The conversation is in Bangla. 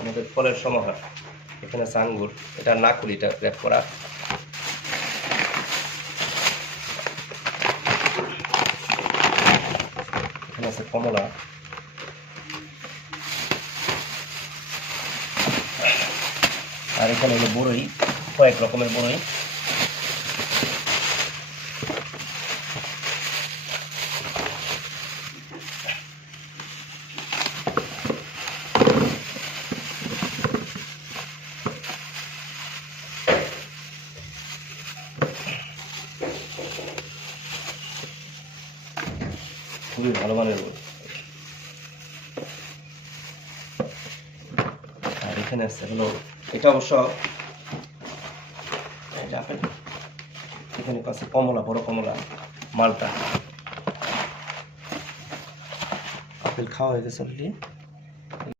আমাদের ফলের সমাহার। এখানে আছে আঙ্গুর, এটা নাকুল, এটা র্যাপ করা। এখানে আছে কমলা, আর এখানে হলো বড়ই, কয়েক রকমের বড়ই। খুবই ভালো মানের বড়ি। আর এখানে আছে হলো, এটা অবশ্য আপেল। এখানে আছে কমলা, বড় কমলা, মালটা। আপেল খাওয়া হয়ে গেছে অলরেডি।